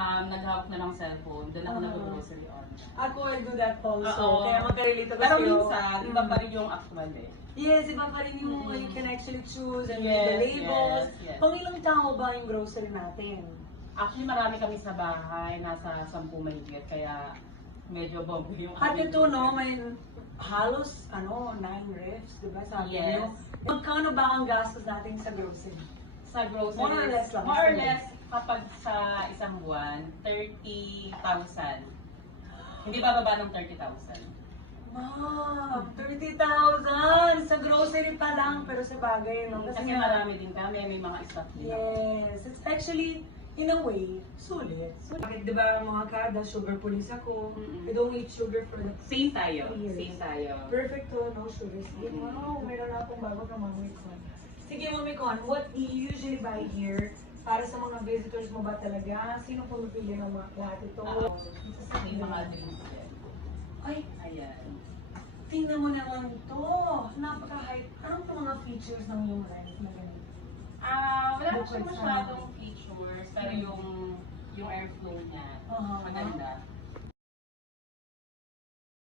Naghawak na ng cellphone, doon ako nag-grocery on. Ako, I do that also. Oo. Kaya magka-relate ako Pero sa'yo. minsan, iba pa rin yung actual eh. Yes, iba pa rin yung you can actually choose and read Yes, the labels. yes. Pang ilang tao ba yung grocery natin? Actually, marami kami sa bahay, nasa 10 mahigit, kaya medyo bombo yung At aming ito, no, grocery. may halos, 9 refs, di ba? Sabi Yes. niyo. Magkano ba ang gastos natin sa grocery? Sa groceries, More or less lang. more or less, kapag sa isang buwan, 30,000. Hindi bababa ng 30,000. Wow, 30,000 sa grocery pa lang, pero sa bagay, no? Kasi marami din kami, may mga stock din ako. Yes, it's actually, in a way, sulit. Bakit, di ba, mga kada, sugar police ako. I don't eat sugar for the Same tayo, Yes. same tayo. perfect to, no sugar. Sige, wow, meron na akong bago ng Mami Con. Sige, Mami Con, what do you usually buy here? Para sa mga visitors mo ba talaga? Sino pumipili ng mga lahat ito? May mga drinks din. Ay, Ayan. tingnan mo naman ito. Napaka-hype. Anong itong mga features ng yung rent na ganito? Wala naman siya Bukod sa- masyadong features, pero yung airflow niya, maganda.